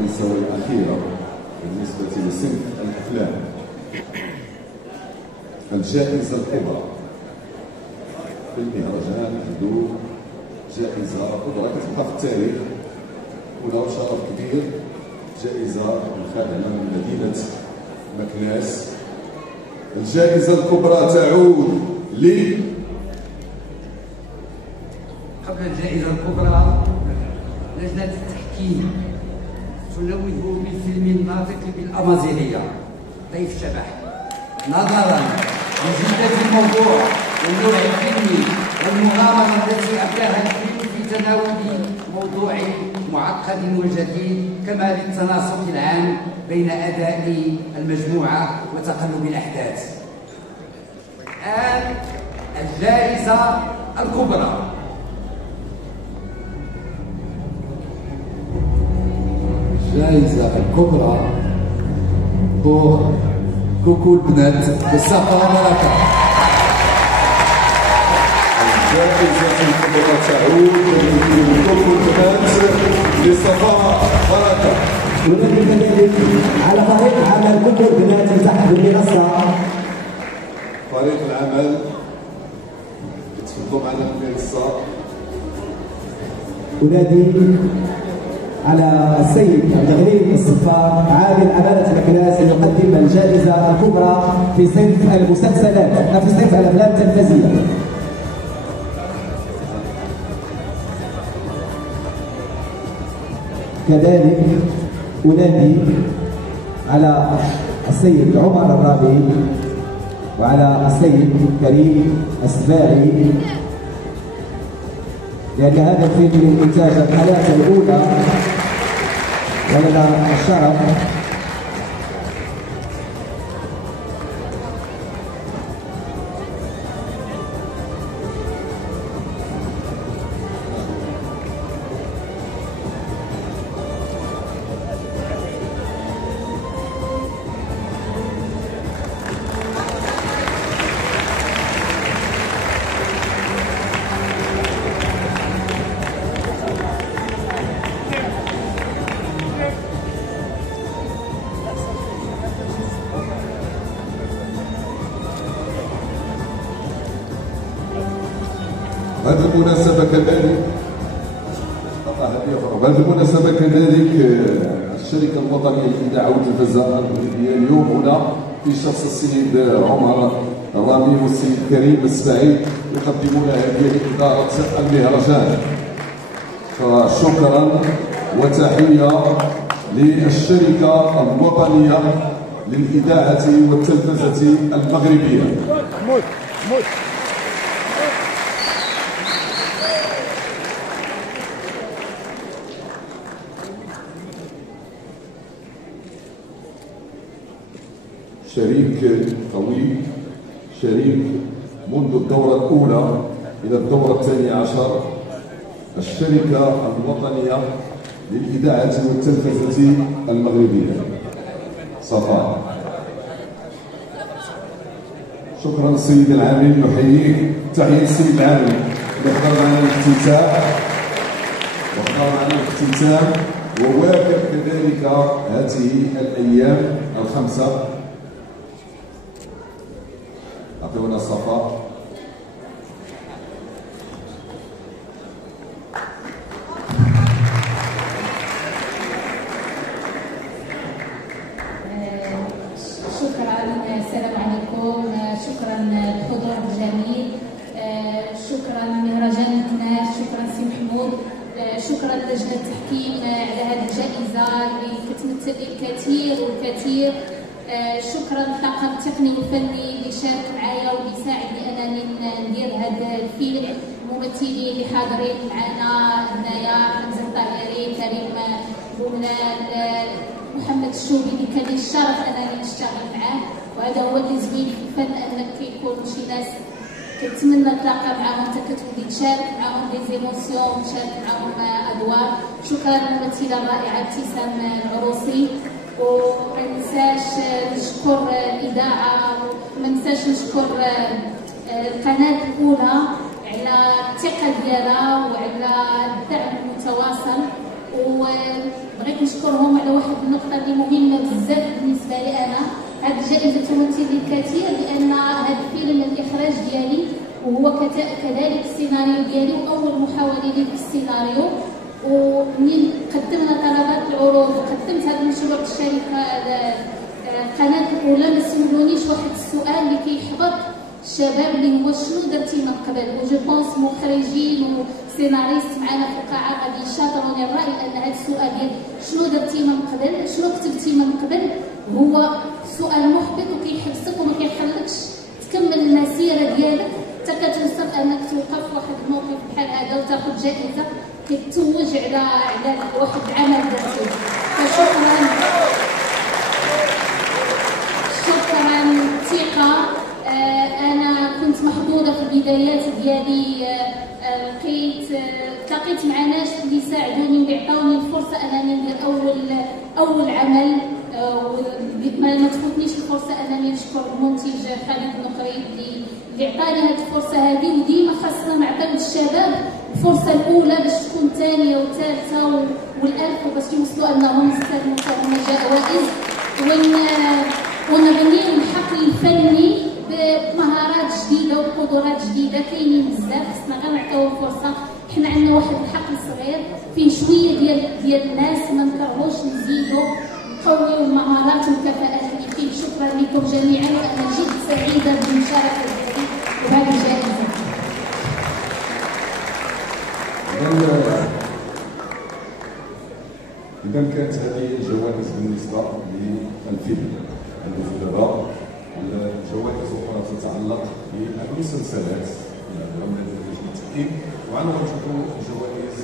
النسوية الأخيرة بالنسبة لصنف الأفلام. الجائزة الكبرى في المهرجان عنده جائزة كبرى كتبقى في التاريخ وله شرف كبير، جائزة الخادمة من مدينة مكناس. الجائزة الكبرى تعود قبل الجائزة الكبرى لجنة التحكيم تلوث بالفيلم الناطق بالأمازيغية ضيف شبح، نظرا لجدة الموضوع والنوع الفيلمي والمغامرة التي أبداها الفيلم في تناول موضوع معقد وجديد، كما للتناسق العام بين أداء المجموعة وتقلب الأحداث. الآن الجائزة الكبرى. الجائزة الكبرى pour كوكو البنات بالصفا بركة. الجائزة الكبرى تعود لكوكو البنات بالصفا بركة. ونجد كذلك على فريق عمل كوكو البنات تحت المنصة. فريق العمل يتفضلوا معنا في المنصة. ونادي على السيد الغريب الصفار عامل أمانة مكناس يقدم الجائزة الكبرى في صنف المسلسلات، في صنف الأفلام التلفزيونية. كذلك أنادي على السيد عمر الرابي وعلى السيد كريم السباعي، لأن هذا الفيلم من إنتاج الحلقة الأولى ولنا الشرف بهذه المناسبة كذلك الشركة الوطنية للإذاعة والتلفزة المغربية اليوم هنا في شخص السيد عمر الرامي والسيد كريم السباعي يقدمون هدية لإدارة المهرجان. فشكرا وتحية للشركة الوطنية للإذاعة والتلفزة المغربية. شريك قوي، شريك منذ الدورة الأولى إلى الدورة الثانية عشر، الشركة الوطنية للإذاعة والتلفزة المغربية صفاء. شكرا السيد العامل، نحييك. تحية السيد العامل اللي حضر معنا الاختتام وواكب كذلك هذه الأيام الخمسة. أعطونا صفاء. شكرا، السلام عليكم. شكرا الحضور الجميل، شكرا مهرجان مكناس، شكرا سي محمود، شكرا لجنة التحكيم على هذه الجائزة اللي كتمثل الكثير والكثير. شكرا للطاقم التقني والفني اللي شارك معايا واللي ساعدني انني ندير هذا الفيلم، الممثلين اللي حاضرين معنا هنايا، حمزه الطاهري، كريم بوملال، محمد الشوبي اللي كان لي الشرف انني نشتغل معاه. وهذا هو اللي زوين في الفن، انك كيكون شي ناس كتمنى تلاقى معاهم حتى كتولي تشارك معاهم دي زيموسيون وتشارك معاهم ادوار. شكرا للممثله الرائعه ابتسام العروسي، وما ننساش نشكر الاذاعه، وما ننساش نشكر القناه الاولى على الثقه ديالها وعلى الدعم المتواصل. وبغيت نشكرهم على واحد النقطه اللي مهمه بزاف بالنسبه لي انا. هذه الجائزه تمثل لي الكثير لان هذا الفيلم الاخراج ديالي وهو كذلك السيناريو ديالي واول محاوله لي في السيناريو. ومنين قدمنا طلبات العروض وقدمت هذا المشروع في الشركه القناه الاولى ما سولونيش واحد السؤال اللي كيحبط الشباب اللي هو شنو درتي من قبل. وجو بونس مخرجين وسيناريست معنا في القاعه غادي يشاطروني الراي ان هذا السؤال ديال شنو درتي من قبل شنو كتبتي من قبل هو سؤال محبط وكيحبسك وما كيخليكش تكمل المسيره ديالك حتى كتوصل انك توقف في واحد الموقف بحال هذا وتاخذ جائزه كتوج على واحد العمل درتي. فشكرا ثقه. انا كنت محظوظه في البدايات ديالي، تلاقيت مع ناس اللي ساعدوني وعطاوني الفرصه انني ندير اول عمل. ما تفوتنيش الفرصه انني نشكر المنتج خالد النقري اللي عطاني هذه الفرصه هذه. وديما خاصنا نعطيو للشباب الفرصه الاولى باش تكون ثانيه وثالثه والالف وباش يوصلوا انهم يستلموا هم جوائز ونبنيو الحقل الفني بمهارات جديده وقدرات جديده. كاينين بزاف خصنا غير نعطيوهم فرصه. حنا عندنا واحد الحقل صغير فيه شويه ديال الناس ما نكرهوش نزيدوا نقويو المهارات والكفاءات اللي فيه. شكرا لكم جميعا وانا جد سعيده بالمشاركه ديالي وبهذه الجائزه. إذا كانت هذه الجوائز بالنسبة للفيلم. ندوزو دابا على جوائز أخرى تتعلق بالمسلسلات وعندنا لجنة التحكيم وعندنا غنشوفو جوائز